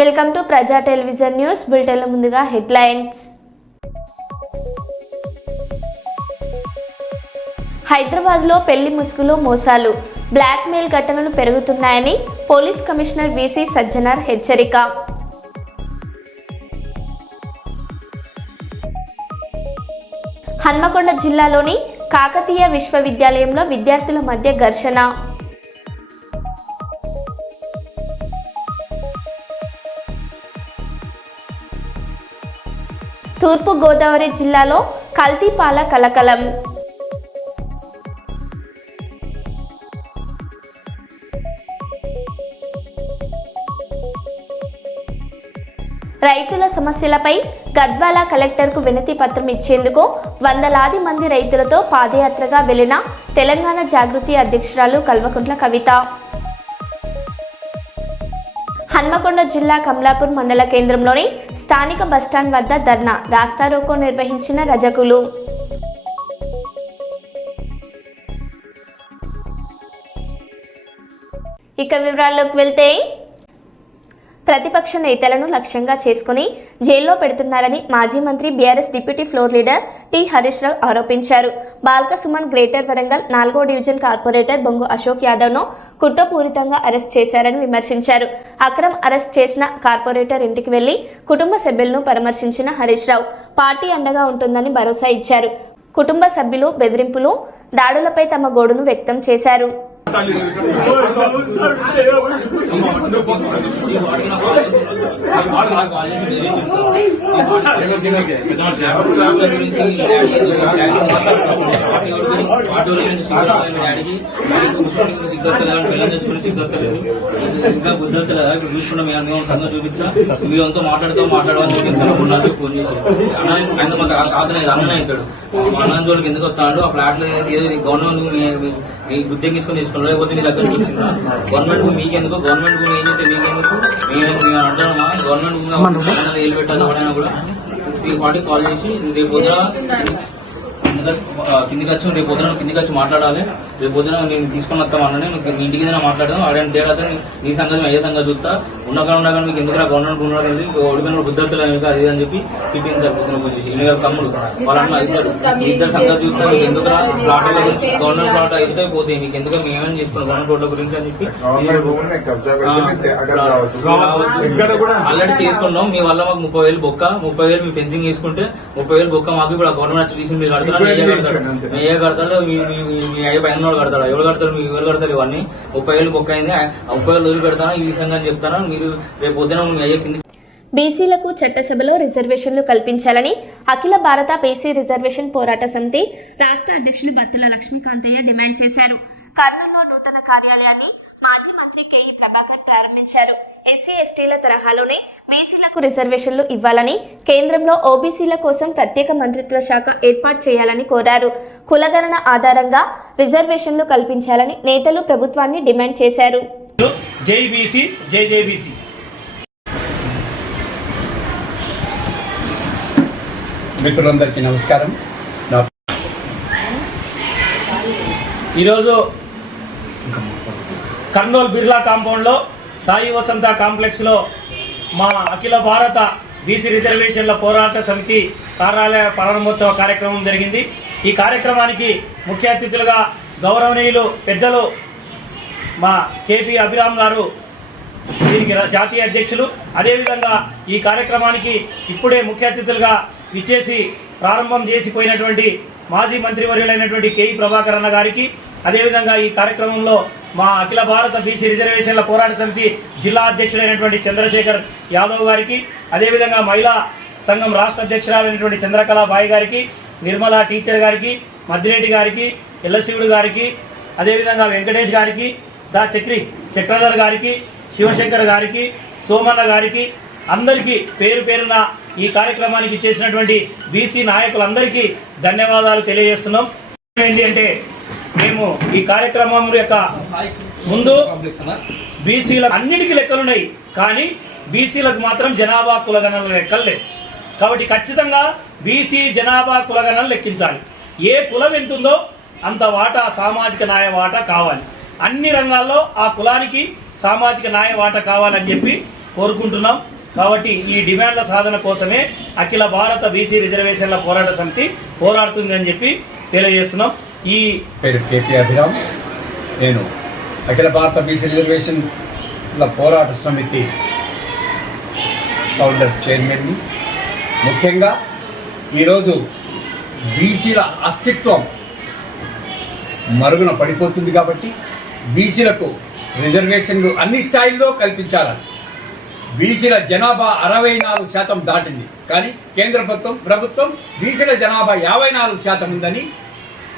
Welcome to ప్రజా television news బులెటిన్ల ముందుగా headlines. హైదరాబాద్లో పెళ్లి ముసుగులో మోసాలు, బ్లాక్ మెయిల్ ఘటనలు పెరుగుతున్నాయని పోలీస్ కమిషనర్ వీసీ సజ్జనార్ హెచ్చరిక. హన్మకొండ జిల్లాలోని కాకతీయ విశ్వవిద్యాలయంలో విద్యార్థుల మధ్య ఘర్షణ. తూర్పు గోదావరి జిల్లాలో కల్తీ పాల కలకలం. రైతుల సమస్యలపై గద్వాల కలెక్టర్కు వినతి పత్రం ఇచ్చేందుకు వందలాది మంది రైతులతో పాదయాత్రగా వెళ్లిన తెలంగాణ జాగృతి అధ్యక్షురాలు కల్వకుంట్ల కవిత. హన్మకొండ జిల్లా కమలాపూర్ మండల కేంద్రంలోని స్థానిక బస్టాండ్ వద్ద ధర్నా, రాస్తారోకో నిర్వహించిన రజకులు. ఇక వివరాల్లోకి వెళ్తే, ప్రతిపక్ష నేతలను లక్ష్యంగా చేసుకుని జైల్లో పెడుతున్నారని మాజీ మంత్రి BRS deputy floor leader T Harish Rao ఆరోపించారు. బాల్క సుమన్ గ్రేటర్ వరంగల్ 4వ డివిజన్ కార్పొరేటర్ బొంగు అశోక్ యాదవ్ను కుట్రపూరితంగా అరెస్ట్ చేశారని విమర్శించారు. అక్రమ్ అరెస్ట్ చేసిన కార్పొరేటర్ ఇంటికి వెళ్లి కుటుంబ సభ్యులను పరామర్శించిన హరీష్ రావు పార్టీ అండగా ఉంటుందని భరోసా ఇచ్చారు. కుటుంబ సభ్యులు బెదిరింపులు, దాడులపై తమ గోడును వ్యక్తం చేశారు. ఇంకా బుద్ధి చూసుకున్నా మేము సంగతి చూపించా మీరంతా మాట్లాడమని ఫోన్ చేసి ఆయన మాకు సాధన అన్న అవుతాడు. మా అన్న జోలికి ఎందుకు వస్తాడు? ఆ ఫ్లాట్ లో గవర్నమెంట్ మీ బుద్ధి ఎక్కించుకొని తీసుకున్నాడు, లేకపోతే మీ దగ్గరికి వచ్చిందా? గవర్నమెంట్ భూమి మీకెందుకు? గవర్నమెంట్ భూమి ఏం చేస్తే మీకెందుకు? మేము అంటామా గవర్నమెంట్ భూమి ఏళ్ళు పెట్టాలి? ఎవరైనా కూడా ఈ పార్టీకి కాల్ చేసి రేపు కిందికి వచ్చి మాట్లాడాలి. రేపు పొద్దున నేను తీసుకుని వస్తాం అన్న, నీ ఇంటికి మాట్లాడదాం. ఆడ తేడా నీ సంగతి అయ్యే సంగతి చూస్తా. ఉండగా మీకు ఎందుకు గవర్నమెంట్ ఉన్నది ఓడిపోయిన బుద్ధతులు అది అని చెప్పి టీటీఎం సర్వీస్ తమ్ముడు వాళ్ళ ఇద్దరు సంగతి చూస్తా. మీకు ఎందుకు ఫ్లాట్ గవర్నమెంట్ ఫ్లాట్ అయితే పోతాయి, మీకు ఎందుకు మేమేం చేసుకున్నాం గవర్నమెంట్ రోడ్ల గురించి అని చెప్పి ఆల్రెడీ చేసుకున్నాం. మీ వల్ల మాకు 30,000 బొక్క, 30,000 మీ ఫెన్సింగ్ చేసుకుంటే 30,000 బొక్క మాకు ఇప్పుడు గవర్నమెంట్ తీసి మీరు కడతారు. ఏ కడతారు? మీ అయ్యే పైన కడతారు. ఎవరు కడతారు? మీ ఎవరు కడతారు? ఇవన్నీ 30,000 బొక్క అయింది. 30,000 రోజులు పెడతాను ఈ విధంగా చెప్తాను. మీరు రేపు పొద్దున మీ అయ్యే కింద బీసీలకు చట్టసభలో రిజర్వేషన్లు కల్పించాలని అఖిల భారత బీసీ రిజర్వేషన్ పోరాట సమితి రాష్ట్ర అధ్యక్షులు బత్తుల లక్ష్మీకాంతయ్య డిమాండ్ చేశారు. కర్నూలులో నూతన కార్యాలయాన్ని మాజీ మంత్రి కేఈ ప్రభాకర్ ప్రారంభించారు. ఎస్సీ ఎస్టీల తరహాలోనే బీసీలకు రిజర్వేషన్లు ఇవ్వాలని, కేంద్రంలో ఓబీసీల కోసం ప్రత్యేక మంత్రిత్వ శాఖ ఏర్పాటు చేయాలని కోరారు. కులగణన ఆధారంగా రిజర్వేషన్లు కల్పించాలని నేతలు ప్రభుత్వాన్ని డిమాండ్ చేశారు. జై బీసీ, జై జై బీసీ. మిత్రులందరికీ నమస్కారం. ఈరోజు కర్నూలు బిర్లా కాంపౌండ్లో సాయి వసంత కాంప్లెక్స్లో మా అఖిల భారత బీసీ రిజర్వేషన్ల పోరాట సమితి కార్యాలయ ప్రారంభోత్సవ కార్యక్రమం జరిగింది. ఈ కార్యక్రమానికి ముఖ్య అతిథులుగా గౌరవనీయులు పెద్దలు మా కేపీ అభిరామ్ గారు, దీనికి జాతీయ అధ్యక్షులు. అదేవిధంగా ఈ కార్యక్రమానికి ఇప్పుడే ముఖ్య అతిథులుగా విచ్చేసి ప్రారంభం చేసిపోయినటువంటి మాజీ మంత్రివర్యులైనటువంటి కేఈ ప్రభాకర్ అన్న గారికి, అదేవిధంగా ఈ కార్యక్రమంలో మా అఖిల భారత బీసీ రిజర్వేషన్ల పోరాట సమితి జిల్లా అధ్యక్షుడైనటువంటి చంద్రశేఖర్ యాదవ్ గారికి, అదేవిధంగా మహిళా సంఘం రాష్ట్ర అధ్యక్షురాలైనటువంటి చంద్రకళా బాయి గారికి, నిర్మలా టీచర్ గారికి, మద్దిరెడ్డి గారికి, ఎల్లశివుడు గారికి, అదేవిధంగా వెంకటేష్ గారికి, చక్రధర్ గారికి, శివశంకర్ గారికి, సోమన్న గారికి, అందరికీ పేరు పేరున ఈ కార్యక్రమానికి చేసినటువంటి బీసీ నాయకులందరికీ ధన్యవాదాలు తెలియజేస్తున్నాం. ఏంటి అంటే, మేము ఈ కార్యక్రమం యొక్క ముందు బీసీల అన్నిటికీ లెక్కలున్నాయి, కానీ బీసీలకు మాత్రం జనాభా కులగణన లెక్కలు లేవు. కాబట్టి ఖచ్చితంగా బీసీ జనాభా కులగణన లెక్కించాలి. ఏ కులం ఎంతుందో అంత వాటా, సామాజిక న్యాయ వాటా కావాలి. అన్ని రంగాల్లో ఆ కులానికి సామాజిక న్యాయ వాటా కావాలని చెప్పి కోరుకుంటున్నాం. కాబట్టి ఈ డిమాండ్ల సాధన కోసమే అఖిల భారత బీసీ రిజర్వేషన్ల పోరాట సమితి పోరాడుతుందని చెప్పి తెలియజేస్తున్నాం. ఈ పేరు కేపీ అభిరామ్. నేను అఖిల భారత బీసీ రిజర్వేషన్ల పోరాట సమితి ఫౌండర్ చైర్మన్ని. ముఖ్యంగా ఈరోజు బీసీల అస్తిత్వం మరుగున పడిపోతుంది కాబట్టి బీసీలకు రిజర్వేషన్లు అన్ని స్థాయిల్లో కల్పించాలని. బీసీల జనాభా 64% దాటింది, కానీ కేంద్ర ప్రభుత్వం బీసీల జనాభా 54% ఉందని,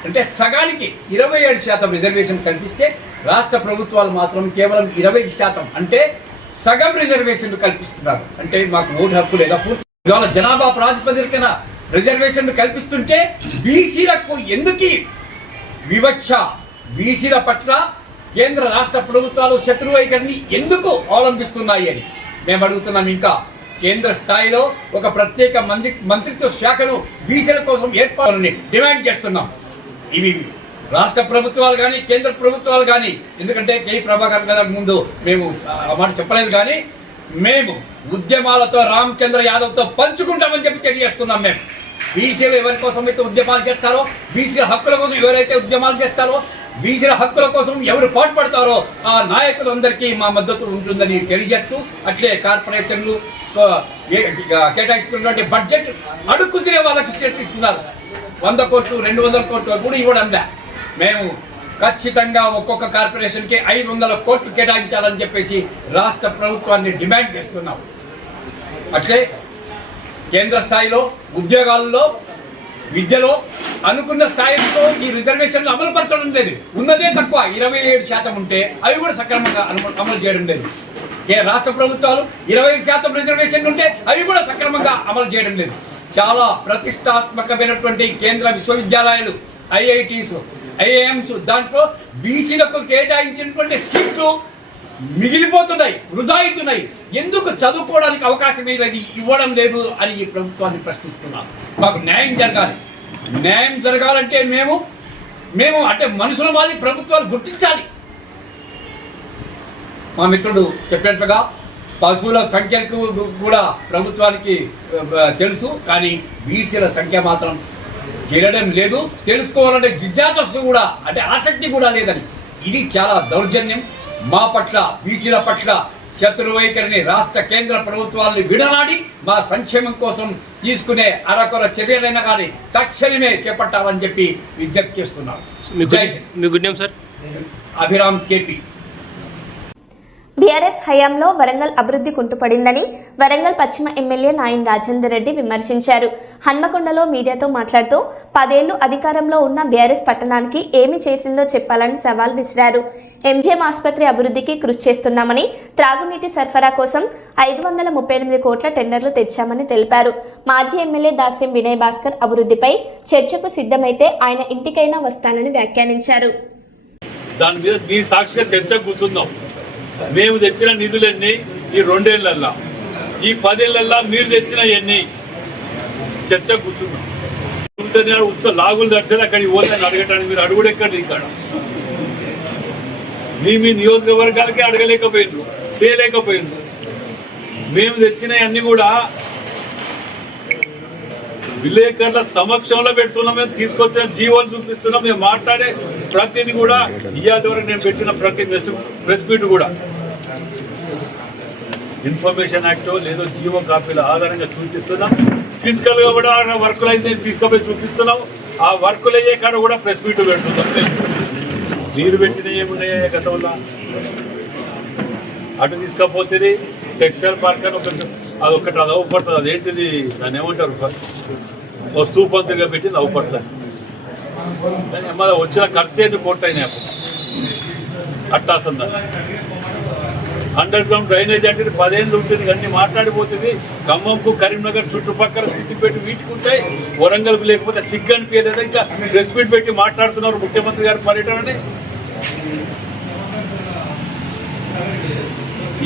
అంటే సగానికి 27% రిజర్వేషన్ కల్పిస్తే రాష్ట్ర ప్రభుత్వాలు మాత్రం కేవలం 25%, అంటే సగం రిజర్వేషన్లు కల్పిస్తున్నారు. అంటే మాకు ఓటు హక్కు లేదా పూర్తి ఇవాళ జనాభా ప్రాతిపదికన రిజర్వేషన్లు కల్పిస్తుంటే బీసీలకు ఎందుకు వివక్ష? బీసీల పట్ల కేంద్ర రాష్ట్ర ప్రభుత్వాలు శత్రువైఖరిని ఎందుకు అవలంబిస్తున్నాయి అని మేము అడుగుతున్నాం. ఇంకా కేంద్ర స్థాయిలో ఒక ప్రత్యేక మంత్రిత్వ శాఖను బీసీల కోసం ఏర్పాటుని డిమాండ్ చేస్తున్నాం. ఇవి రాష్ట్ర ప్రభుత్వాలు కానీ కేంద్ర ప్రభుత్వాలు కానీ, ఎందుకంటే కే ప్రభాకర్ గారి ముందు మేము ఆ మాట చెప్పలేదు, కానీ మేము ఉద్యమాలతో రామచంద్ర యాదవ్తో పంచుకుంటామని చెప్పి తెలియజేస్తున్నాం. మేము బీసీలు ఎవరి కోసం అయితే ఉద్యమాలు చేస్తారో, బీసీల హక్కుల కోసం ఎవరైతే ఉద్యమాలు చేస్తారో, బీసీల హక్కుల కోసం ఎవరు పాటుపడతారో ఆ నాయకులందరికీ మా మద్దతు ఉంటుందని తెలియజేస్తూ, అట్లే కార్పొరేషన్లు కేటాయిస్తున్నటువంటి బడ్జెట్ అడుక్కు తినే వాళ్ళకి చేపిస్తున్నారు. 100 కోట్లు 200 కోట్లు కూడా ఇవ్వడంలే. మేము ఖచ్చితంగా ఒక్కొక్క కార్పొరేషన్కి 500 కోట్లు కేటాయించాలని చెప్పేసి రాష్ట్ర ప్రభుత్వాన్ని డిమాండ్ చేస్తున్నాం. అట్లే కేంద్ర స్థాయిలో ఉద్యోగాల్లో, విద్యలో అనుకున్న స్థాయిలో ఈ రిజర్వేషన్లు అమలు పరచడం లేదు. ఉన్నదే తక్కువ 27% ఉంటే అవి కూడా సక్రమంగా అమలు చేయడం లేదు. రాష్ట్ర ప్రభుత్వాలు 25% రిజర్వేషన్లు ఉంటే అవి కూడా సక్రమంగా అమలు చేయడం లేదు. చాలా ప్రతిష్టాత్మకమైనటువంటి కేంద్ర విశ్వవిద్యాలయాలు, ఐఐటీస్, ఐఐఎంస్, దాంట్లో బీసీలకు కేటాయించినటువంటి సీట్లు మిగిలిపోతున్నాయి, వృధా అవుతున్నాయి. ఎందుకు చదువుకోవడానికి అవకాశం ఇవ్వడం లేదు అని ఈ ప్రభుత్వాన్ని ప్రశ్నిస్తున్నాం. మాకు న్యాయం జరగాలి. న్యాయం జరగాలంటే మేము అంటే మనుషుల మాది ప్రభుత్వాలు గుర్తించాలి. మా మిత్రుడు చెప్పినట్టుగా పశువుల సంఖ్యకు కూడా ప్రభుత్వానికి తెలుసు, కానీ బీసీల సంఖ్య మాత్రం తెలియడం లేదు. తెలుసుకోవాలంటే జిజ్ఞాస కూడా, అంటే ఆసక్తి కూడా లేదని. ఇది చాలా దౌర్జన్యం. మా పట్ల, బీసీల పట్ల శత్రువైఖరిని రాష్ట్ర కేంద్ర ప్రభుత్వాలను విడనాడి మా సంక్షేమం కోసం తీసుకునే అరకొర చర్యలైనా కానీ తక్షణమే చేపట్టాలని చెప్పి విజ్ఞప్తి చేస్తున్నాం. అభిరామ్ కేపీ. బీఆర్ఎస్ హయాంలో వరంగల్ అభివృద్ధి కుంటుపడిందని వరంగల్ పశ్చిమ ఎమ్మెల్యే నాయన్ రాజేందర్ రెడ్డి విమర్శించారు. హన్మకొండలో మీడియాతో మాట్లాడుతూ 10 ఏళ్లు అధికారంలో ఉన్న బీఆర్ఎస్ పట్టణానికి ఏమి చేసిందో చెప్పాలని సవాల్ విసిరారు. ఎంజీఎం ఆసుపత్రి అభివృద్ధికి కృషి చేస్తున్నామని, త్రాగునీటి సరఫరా కోసం 538 కోట్ల టెండర్లు తెచ్చామని తెలిపారు. మాజీ ఎమ్మెల్యే దాస్యం వినయ్ భాస్కర్ అభివృద్ధిపై చర్చకు సిద్ధమైతే ఆయన ఇంటికైనా వస్తానని వ్యాఖ్యానించారు. దాని మీద మీ సాక్షిగా చర్చ కూర్చుందాం. మేము తెచ్చిన నిధులన్నీ ఈ 2 ఏళ్లల్లా, ఈ 10 ఏళ్లల్లా మీరు తెచ్చిన ఎన్ని చర్చ కూర్చున్నాం. లాగులు దర్శనం అక్కడికి పోతాను అడగటానికి మీరు అడుగుడు ఎక్కడి ఇక్కడ మీ నియోజకవర్గాలకి అడగలేకపోయిండ్రు, చేయలేకపోయిండ్రు. మేము తెచ్చిన అన్ని కూడా విలేకరుల సమక్షంలో పెడుతున్నాం. మేము తీసుకొచ్చిన జీవోని చూపిస్తున్నాం. మేము మాట్లాడే ప్రతిని కూడా ఇయ్యాది వరకు నేను పెట్టిన ప్రతి ప్రెస్ మీట్ కూడా ఇన్ఫర్మేషన్ యాక్ట్ లేదో జీవో కాపీల ఆధారంగా చూపిస్తున్నాం. ఫిజికల్గా కూడా వర్కులు అయితే తీసుకుపోయి చూపిస్తున్నాం. ఆ వర్కులు అయ్యే కాడ కూడా ప్రెస్ మీట్ పెడుతున్నాం. మీరు పెట్టిన ఏమున్నాయో గతంలో అటు తీసుకపోతుంది టెక్స్టైల్ పార్క్ అని అదొకటి అది అవ్వపడుతుంది. అదేంటిది దాన్ని ఏమంటారు, ఓ స్తూపం తిరిగి పెట్టింది అవ్వపడుతుంది. మన వచ్చిన ఖర్చు ఏంటి కోట్లయినాయి అప్పుడు అట్టాసందా. అండర్ గ్రౌండ్ డ్రైనేజ్ అంటే 10 ఏళ్ళు ఉంటుంది, అన్ని మాట్లాడిపోతుంది. ఖమ్మంకు, కరీంనగర్ చుట్టుపక్కల సిద్దిపేట వీటికి ఉంటాయి. వరంగల్కు లేకపోతే సిగ్గు అనిపించలేదు. ఇంకా ప్రెస్ మీట్ పెట్టి మాట్లాడుతున్నారు ముఖ్యమంత్రి గారి పర్యటనని.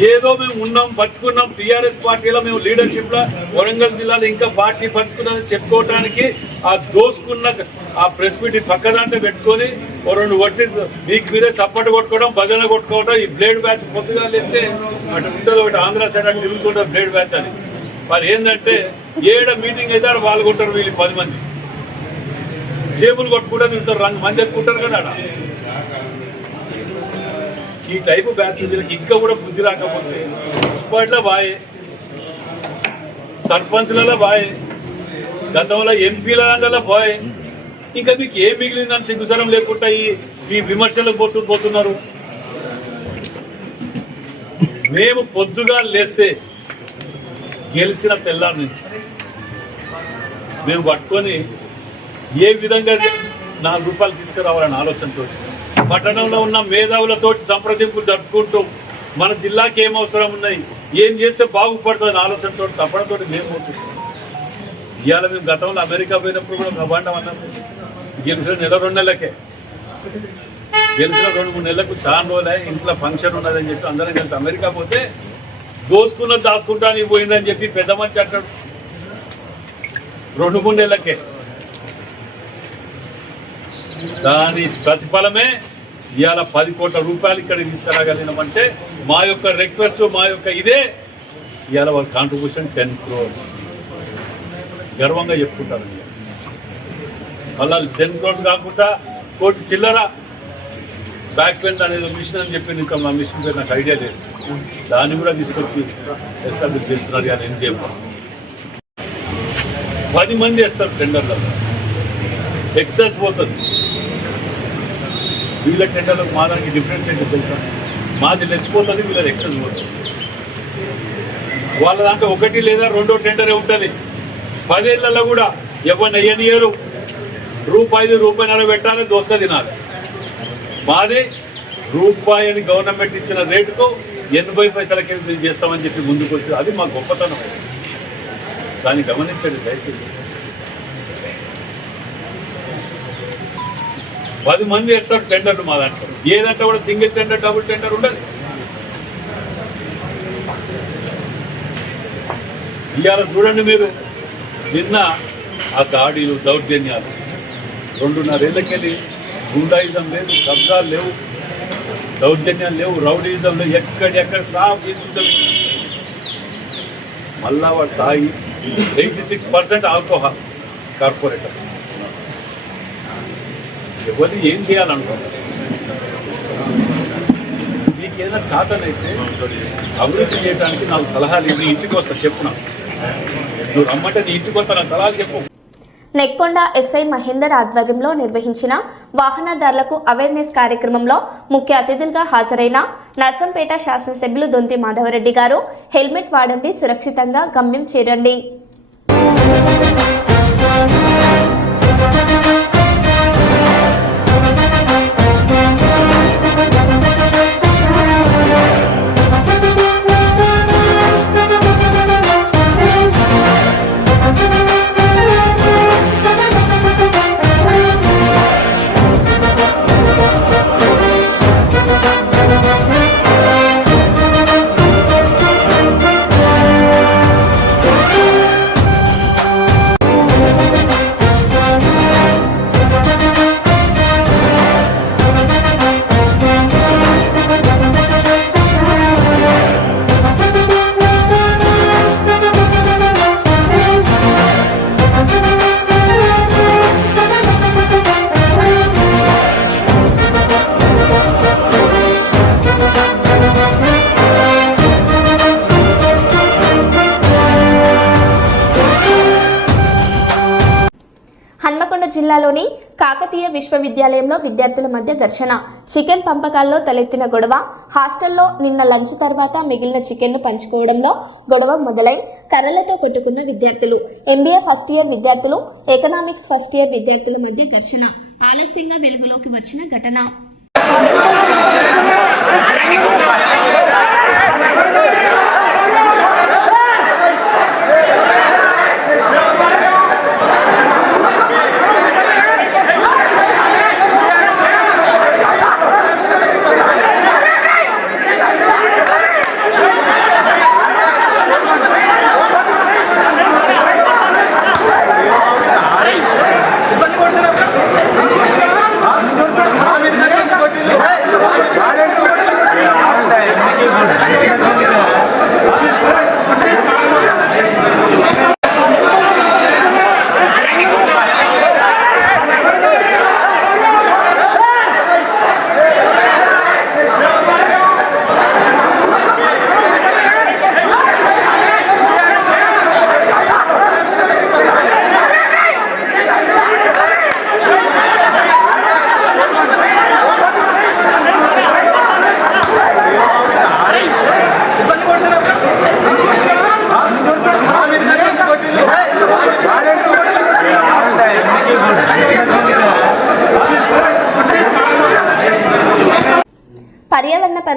ఏదో మేము ఉన్నాం బతుకున్నాం టీఆర్ఎస్ పార్టీలో మేము లీడర్షిప్లో వరంగల్ జిల్లాలో ఇంకా పార్టీ బతుకున్నదని చెప్పుకోవడానికి ఆ దోసుకున్న ఆ ప్రెస్ మీట్ పక్కదాంట్లో పెట్టుకొని ఓ 2 కొట్టి నీకు మీరే సపోర్ట్ కొట్టుకోవడం భజన కొట్టుకోవడం ఈ బ్లేడ్ బ్యాచ్ పొద్దుగా లేస్తే అటు ఉంటుంది ఒకటి ఆంధ్ర సైడ్ అటు తిరుగుతుంటారు బ్లేడ్ బ్యాచ్ అని మరి ఏంటంటే ఏడ మీటింగ్ అయితే ఆడ పాల్గొంటారు వీళ్ళు 10 మంది జేబులు కొట్టుకుంటారు తింటారు 2 మంది ఎక్కుంటారు కదా ఆడ ఈ టైపు బ్యాచ్ వీళ్ళకి ఇంకా కూడా బుద్ధి రాకపోతే మున్సిపాలిటీలో బాయే సర్పంచ్లలో బాయే గతంలో ఎంపీలలో బాయే ఇంకా మీకు ఏం మిగిలిందని సిగ్గుసరం లేకుండా ఈ విమర్శలకు పోతున్నారు. మేము పొద్దుగా లేస్తే గెలిచిన తెల్లారి నుంచి మేము పట్టుకొని ఏ విధంగా 4 రూపాయలు తీసుకురావాలనే ఆలోచనతో పట్టణంలో ఉన్న మేధావులతో సంప్రదింపులు జరుపుకుంటూ మన జిల్లాకి ఏం అవసరం ఉన్నాయి ఏం చేస్తే బాగుపడుతుందని ఆలోచనతో తప్పడంతో మేము పోతున్నాం. ఇవాళ మేము గతంలో అమెరికా పోయినప్పుడు కూడా ప్రబంధం అన్నాము గెలిచిన 1-2 నెలలకే గెలిచిన 2-3 నెలలకు చాలా రోజులే ఇంట్లో ఫంక్షన్ ఉన్నదని చెప్పి అందరం కలిసి అమెరికా పోతే దోసుకున్నది దాచుకుంటానికి పోయిందని చెప్పి పెద్ద మంచి అంటాడు 2-3 నెలలకే. దాని ప్రతిఫలమే ఇవాళ 10 కోట్ల రూపాయలు ఇక్కడ తీసుకురాగలిగినామంటే మా యొక్క రిక్వెస్ట్ మా యొక్క ఇదే ఇవాళ వాళ్ళ కాంట్రిబ్యూషన్ 10 crores గర్వంగా చెప్పుకుంటారు. మళ్ళీ 10 crores కాకుండా 1 కోటి చిల్లర బ్యాక్ పెయింట్ అనేది మిషన్ అని చెప్పి ఇంకా మా మిషన్ పేరు నాకు ఐడియా లేదు దాన్ని కూడా తీసుకొచ్చి ఎస్టాబ్లిష్ చేస్తున్నారు. కానీ ఏం చేయము 10 మంది వేస్తారు టెండర్లలో ఎక్సెస్ పోతుంది. వీళ్ళ టెండర్లకు మా దానికి డిఫరెన్స్ ఏంటో తెలుసా మాది లెస్ పోతుంది వీళ్ళది ఎక్సెస్ పోతుంది. వాళ్ళ దాంట్లో 1 లేదా 2 టెండరే ఉంటుంది. 10 ఏళ్లలో కూడా ఎవరిని ఎయ్యనియరు ₹1 పెట్టాలి దోసగా తినాలి. మాది రూపాయని గవర్నమెంట్ ఇచ్చిన రేటుకు 80 పైసలకే మేము చేస్తామని చెప్పి ముందుకు వచ్చి అది మా గొప్పతనం. దాన్ని గమనించండి దయచేసి. 10 మంది వేస్తారు టెండర్లు మా దాంట్లో. ఏదంటే కూడా సింగిల్ టెండర్ డబుల్ టెండర్ ఉండదు. ఇవాళ చూడండి మీరు నిన్న ఆ దాడులు దౌర్జన్యాలు 2.5 ఏళ్ళకెళ్ళి గుండాయిజం లేదు కబ్జాలు లేవు దౌర్జన్యాలు లేవు రౌడీజం లేవు ఎక్కడెక్కడ సాఫ్ తీసుకుంటుంది. మళ్ళా వాడు తాగి 86% ఆల్కహాల్ కార్పొరేటర్ ఎవరిని ఏం చేయాలనుకుంటున్నారు. మీకు ఏదైనా చాతనైతే అభివృద్ధి చేయడానికి నాకు సలహాలు నీ ఇంటికి వస్తా చెప్పున్నా నువ్వు రమ్మంటే నీ ఇంటికి వస్తా నాకు సలహాలు చెప్పు. నెక్కొండ ఎస్ఐ మహేందర్ ఆధ్వర్యంలో నిర్వహించిన వాహనదారులకు అవేర్నెస్ కార్యక్రమంలో ముఖ్య అతిథులుగా హాజరైన నర్సంపేట శాసనసభ్యులు దొంతి మాధవరెడ్డి గారు హెల్మెట్ వాడండి సురక్షితంగా గమ్యం చేరండి. జిల్లాలోని కాకతీయ విశ్వవిద్యాలయంలో విద్యార్థుల మధ్య ఘర్షణ, చికెన్ పంపకాల్లో తలెత్తిన గొడవ. హాస్టల్లో నిన్న లంచ్ తర్వాత మిగిలిన చికెన్ను పంచుకోవడంలో గొడవ మొదలై కర్రలతో కొట్టుకున్న విద్యార్థులు. ఎంబీఏ ఫస్ట్ ఇయర్ విద్యార్థులు, ఎకనామిక్స్ ఫస్ట్ ఇయర్ విద్యార్థుల మధ్య ఘర్షణ ఆలస్యంగా వెలుగులోకి వచ్చిన ఘటన.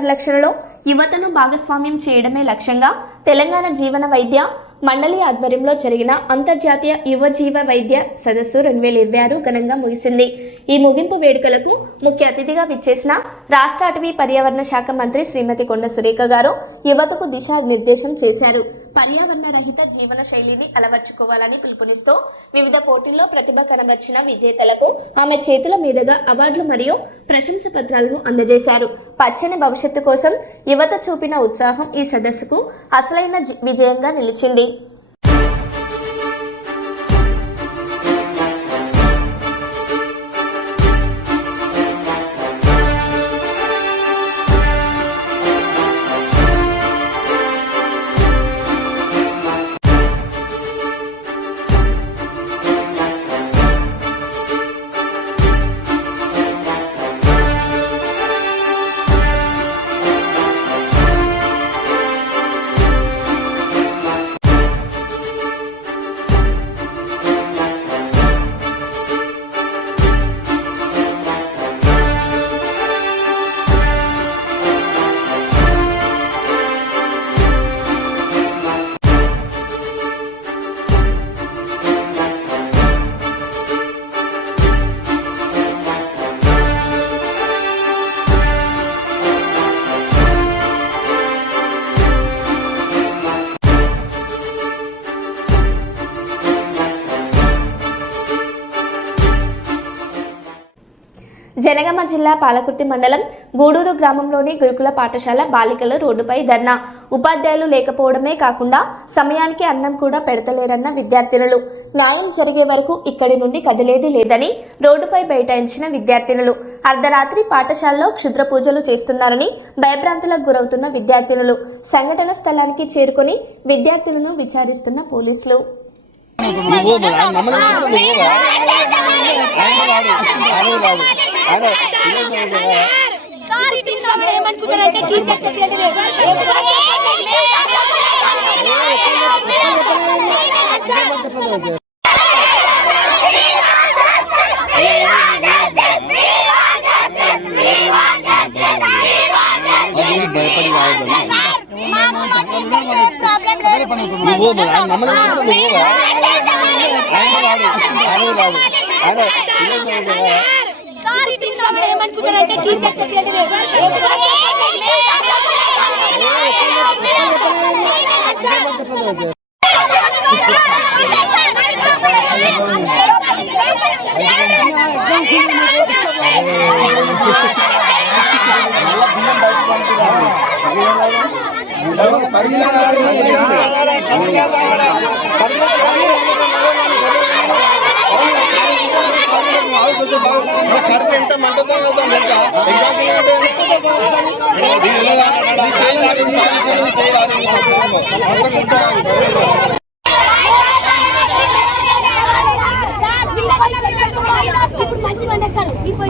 పరిరక్షణలో యువతను భాగస్వామ్యం చేయడమే లక్ష్యంగా తెలంగాణ జీవన వైద్య మండలి ఆధ్వర్యంలో జరిగిన అంతర్జాతీయ యువ జీవ వైద్య సదస్సు 2026 ఘనంగా ముగిసింది. ఈ ముగింపు వేడుకలకు ముఖ్య అతిథిగా విచ్చేసిన రాష్ట్ర అటవీ పర్యావరణ శాఖ మంత్రి శ్రీమతి కొండ సురేఖ గారు యువతకు దిశానిర్దేశం చేశారు. పర్యావరణ రహిత జీవన శైలిని అలవర్చుకోవాలని పిలుపునిస్తూ వివిధ పోటీల్లో ప్రతిభ కనబర్చిన విజేతలకు ఆమె చేతుల మీదుగా అవార్డులు మరియు ప్రశంస పత్రాలను అందజేశారు. పచ్చని భవిష్యత్తు కోసం యువత చూపిన ఉత్సాహం ఈ సదస్సుకు అసలైన విజయంగా నిలిచింది. జనగామ జిల్లా పాలకుర్తి మండలం గూడూరు గ్రామంలోని గురుకుల పాఠశాల బాలికల రోడ్డుపై ధర్నా. ఉపాధ్యాయులు లేకపోవడమే కాకుండా సమయానికి అన్నం కూడా పెడతలేరన్న విద్యార్థినులు. న్యాయం జరిగే వరకు ఇక్కడి నుండి కదిలేది లేదని రోడ్డుపై బైఠాయించిన విద్యార్థినులు. అర్ధరాత్రి పాఠశాలలో క్షుద్ర పూజలు చేస్తున్నారని భయభ్రాంతులకు గురవుతున్న విద్యార్థినులు. సంఘటన స్థలానికి చేరుకుని విద్యార్థులను విచారిస్తున్న పోలీసులు. ఎంత మంటతో మంచిగా వండేస్తారు. ఇప్పుడు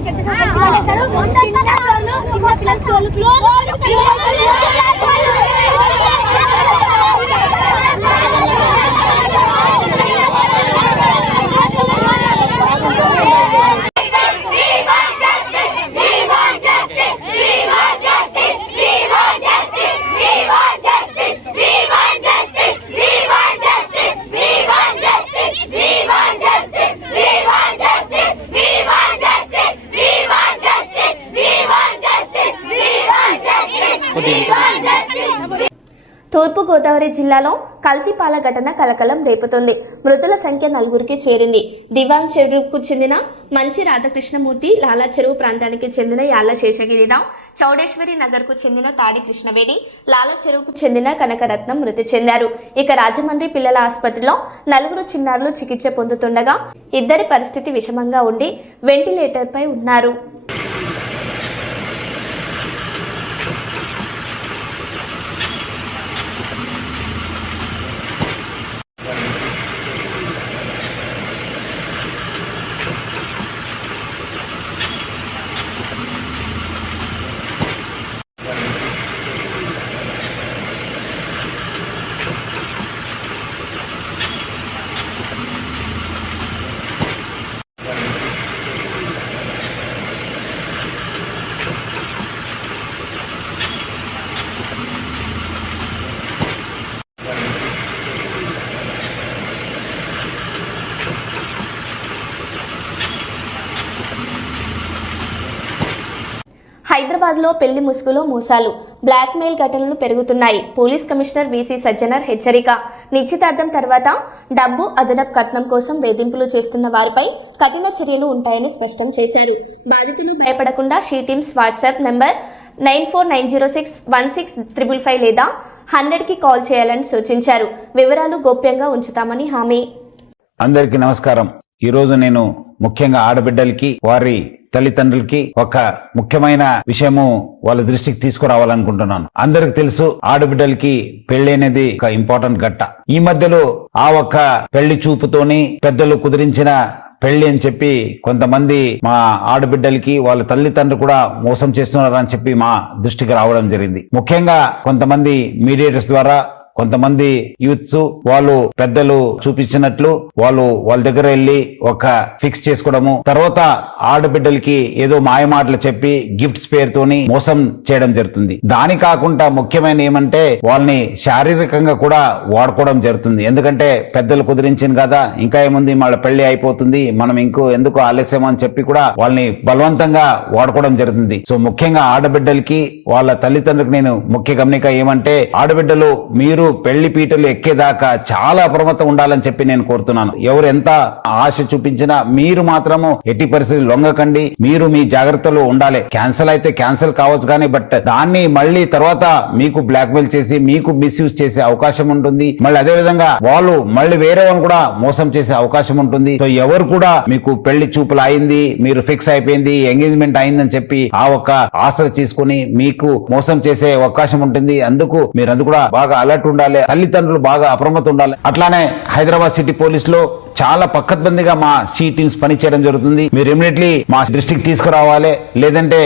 తూర్పుగోదావరి జిల్లాలో కల్తీపాల ఘటన కలకలం రేపుతోంది. మృతుల సంఖ్య 4కి చేరింది. దివాన్ చెరువుకు చెందిన మంచి రాధాకృష్ణమూర్తి, లాలా చెరువు ప్రాంతానికి చెందిన యాళ్ల శేషగిరిరావు, చౌడేశ్వరి నగర్కు చెందిన తాడి కృష్ణవేణి, లాలా చెరువుకు చెందిన కనకరత్నం మృతి చెందారు. ఇక రాజమండ్రి పిల్లల ఆసుపత్రిలో 4 చిన్నారులు చికిత్స పొందుతుండగా 2 పరిస్థితి విషమంగా ఉండి వెంటిలేటర్పై ఉన్నారు. హైదరాబాద్లో పెళ్లి ముసుగులో మోసాలు, బ్లాక్మెయిల్ ఘటనలు పెరుగుతున్నాయి. పోలీస్ కమిషనర్ వీసీ సజ్జనర్ హెచ్చరిక. నిశ్చితార్థం తర్వాత డబ్బు, అదనపు కట్నం కోసం వేధింపులు చేస్తున్న వారిపై కఠిన చర్యలు ఉంటాయని స్పష్టం చేశారు. బాధితులు భయపడకుండా షీ టీమ్స్ వాట్సాప్ నంబర్ 9490616555 లేదా 100కి కాల్ చేయాలని సూచించారు. వివరాలు గోప్యంగా ఉంచుతామని హామీ. అందరికీ నమస్కారం. ఈరోజు నేను ముఖ్యంగా ఆడబిడ్డలకి, వారి తల్లిదండ్రులకి ఒక ముఖ్యమైన విషయము వాళ్ళ దృష్టికి తీసుకురావాలనుకుంటున్నాను. అందరికి తెలుసు, ఆడబిడ్డలకి పెళ్లి అనేది ఒక ఇంపార్టెంట్ ఘట్ట. ఈ మధ్యలో ఆ ఒక్క పెళ్లి చూపుతోని పెద్దలు కుదిరించిన పెళ్లి అని చెప్పి కొంతమంది మా ఆడబిడ్డలకి వాళ్ళ తల్లిదండ్రులు కూడా మోసం చేస్తున్నారని చెప్పి మా దృష్టికి రావడం జరిగింది. ముఖ్యంగా కొంతమంది మీడియేటర్స్ ద్వారా, కొంతమంది యూత్స్ వాళ్ళు పెద్దలు చూపించినట్లు వాళ్ళ దగ్గర వెళ్ళి ఒక ఫిక్స్ చేసుకోవడము, తర్వాత ఆడబిడ్డలకి ఏదో మాయమాటలు చెప్పి గిఫ్ట్స్ పేరుతోని మోసం చేయడం జరుగుతుంది. దాని కాకుండా ముఖ్యమైన ఏమంటే వాళ్ళని శారీరకంగా కూడా వాడుకోవడం జరుగుతుంది. ఎందుకంటే పెద్దలు కుదిరించింది కదా, ఇంకా ఏముంది, వాళ్ళ పెళ్లి అయిపోతుంది, మనం ఎందుకు ఆలస్యం అని చెప్పి కూడా వాళ్ళని బలవంతంగా వాడుకోవడం జరుగుతుంది. సో ముఖ్యంగా ఆడబిడ్డలకి వాళ్ళ తల్లిదండ్రులకు నేను ముఖ్య గమనిక ఏమంటే, ఆడబిడ్డలు మీరు పెళ్లి పీటలు ఎక్కేదాకా చాలా అప్రమత్తం ఉండాలని చెప్పి నేను కోరుతున్నాను. ఎవరు ఎంత ఆశ చూపించినా మీరు మాత్రము ఎట్టి పరిస్థితి లొంగకండి. మీరు మీ జాగ్రత్తలో ఉండాలి. క్యాన్సిల్ అయితే క్యాన్సిల్ కావచ్చు కానీ, బట్ దాన్ని మళ్ళీ తర్వాత మీకు బ్లాక్మెయిల్ చేసి మీకు మిస్యూజ్ చేసే అవకాశం ఉంటుంది. మళ్ళీ అదే విధంగా వాళ్ళు మళ్ళీ వేరే వాళ్ళని కూడా మోసం చేసే అవకాశం ఉంటుంది. సో ఎవరు కూడా మీకు పెళ్లి చూపులు అయింది, మీరు ఫిక్స్ అయిపోయింది, ఎంగేజ్మెంట్ అయిందని చెప్పి ఆ ఒక్క ఆశలు తీసుకుని మీకు మోసం చేసే అవకాశం ఉంటుంది. అందుకు మీరు కూడా బాగా అలర్ట్ ఉండాలి. తల్లిదండ్రులు బాగా అప్రమత్తం ఉండాలి. అట్లానే హైదరాబాద్ సిటీ పోలీసులో చాలా పక్కద్బందిగా మా సి టీమ్స్ పనిచేయడం జరుగుతుంది. మీరు ఇమీడియట్లీ మా దృష్టికి తీసుకురావాలి, లేదంటే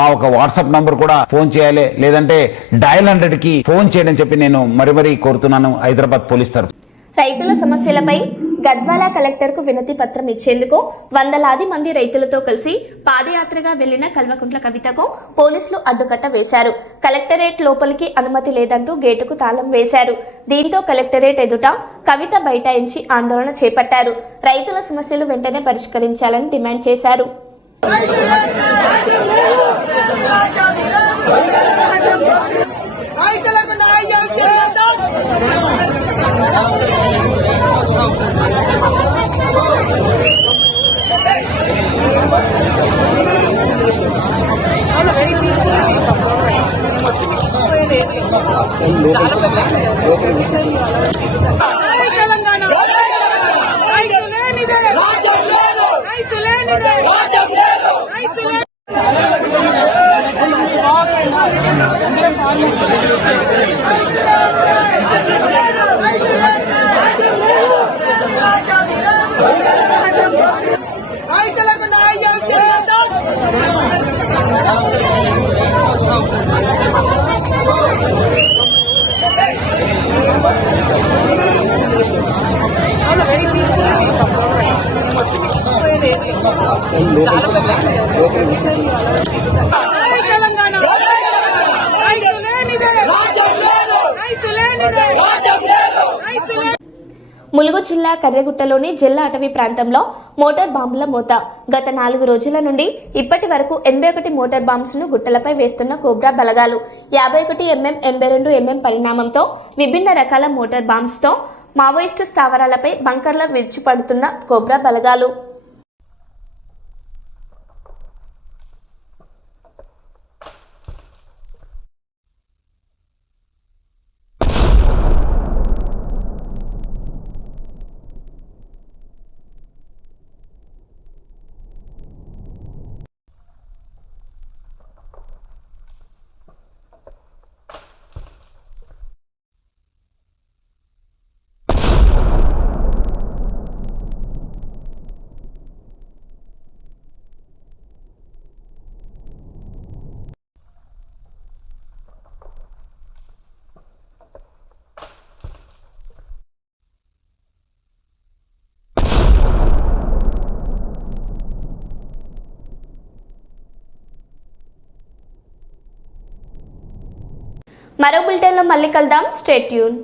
మా ఒక వాట్సాప్ నంబర్ కూడా ఫోన్ చేయాలి, లేదంటే డయల్ 100కి ఫోన్ చేయడం చెప్పి నేను మరీ కోరుతున్నాను హైదరాబాద్ పోలీస్ తరఫు. రైతుల సమస్యలపై గద్వాల కలెక్టర్కు వినతి పత్రం ఇచ్చేందుకు వందలాది మంది రైతులతో కలిసి పాదయాత్రగా వెళ్లిన కల్వకుంట్ల కవితకు పోలీసులు అడ్డుకట్ట వేశారు. కలెక్టరేట్ లోపలికి అనుమతి లేదంటూ గేటుకు తాళం వేశారు. దీంతో కలెక్టరేట్ ఎదుట కవిత బైఠాయించి ఆందోళన చేపట్టారు. రైతుల సమస్యలు వెంటనే పరిష్కరించాలని డిమాండ్ చేశారు. ములుగు జిల్లా కర్రెగుట్టలోని జిల్లా అటవీ ప్రాంతంలో మోటార్ బాంబుల మోత. గత 4 రోజుల నుండి ఇప్పటి వరకు 81 మోటార్ బాంబ్స్ ను గుట్టలపై వేస్తున్న కోబ్రా బలగాలు. 51 mm, 82 mm పరిణామంతో విభిన్న రకాల మోటార్ బాంబ్స్ తో మావోయిస్టు స్థావరాలపై బంకర్ల విడిచిపడుతున్న కోబ్రా బలగాలు. మరో బులెటిన్లో మళ్ళీ కలుద్దాం. Stay tune.